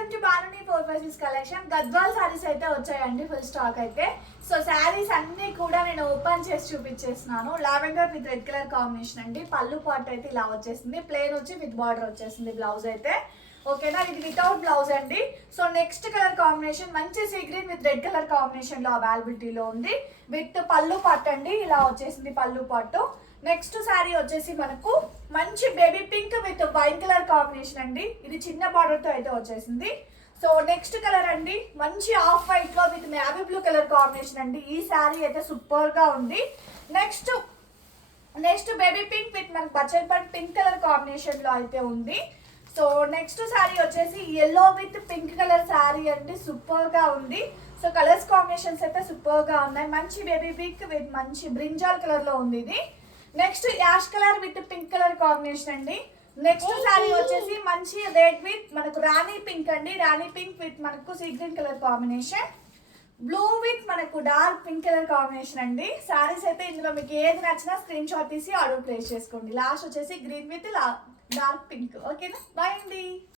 Welcome to Bhanuni 456 collection. Gadwal saris అయితే వచ్చాయండి, full stock అయితే. సో సారీస్ అన్ని కూడా నేను ఓపెన్ చేసి చూపించేస్తున్నాను. Lavender with red colour combination అండి. పళ్ళు పార్ట్ అయితే ఇలా వచ్చేసింది, ప్లేన్ వచ్చి విత్ బార్డర్ వచ్చేసింది బ్లౌజ్ అయితే. ఓకేనా, ఇది వితౌట్ బ్లౌజ్ అండి. సో నెక్స్ట్ కలర్ కాంబినేషన్ మంచి sea green with red colour combination లో అవైలబిలిటీలో ఉంది. విత్ పళ్ళు పార్ట్ అండి, ఇలా వచ్చేసింది పళ్ళు పార్ట్. నెక్స్ట్ శారీ వచ్చేసి మనకు మంచి baby pink with white colour combination అండి. ఇది చిన్న బార్డర్ తో అయితే వచ్చేసింది. సో నెక్స్ట్ కలర్ అండి, మంచి ఆఫ్ వైట్ లో with navy blue colour combination అండి. ఈ శారీ అయితే సూపర్ గా ఉంది. నెక్స్ట్ బేబీ పింక్ విత్ మనకు బచ్చల్ పింక్ కలర్ కాంబినేషన్ లో అయితే ఉంది. సో నెక్స్ట్ శారీ వచ్చేసి yellow with pink colour sari అండి, సూపర్ గా ఉంది. సో కలర్స్ కాంబినేషన్స్ అయితే సూపర్ గా ఉన్నాయి. మంచి బేబీ పింక్ విత్ మంచి బ్రింజాల్ కలర్ లో ఉంది ఇది. Next ash colour with pink colour combination అండి. నెక్స్ట్ శారీ వచ్చేసి మంచి రెడ్ విత్ మనకు రాణి పింక్ అండి. రాణి పింక్ విత్ మనకు sea green colour combination. Blue with మనకు డార్క్ పింక్ కలర్ కాంబినేషన్ అండి. శారీస్ అయితే ఇందులో మీకు ఏది నచ్చినా స్క్రీన్ షాట్ తీసి ఆర్డర్ ప్లేస్ చేసుకోండి. లాస్ట్ వచ్చేసి గ్రీన్ విత్ డార్క్ పింక్. ఓకేనా, బాయ్ అండి.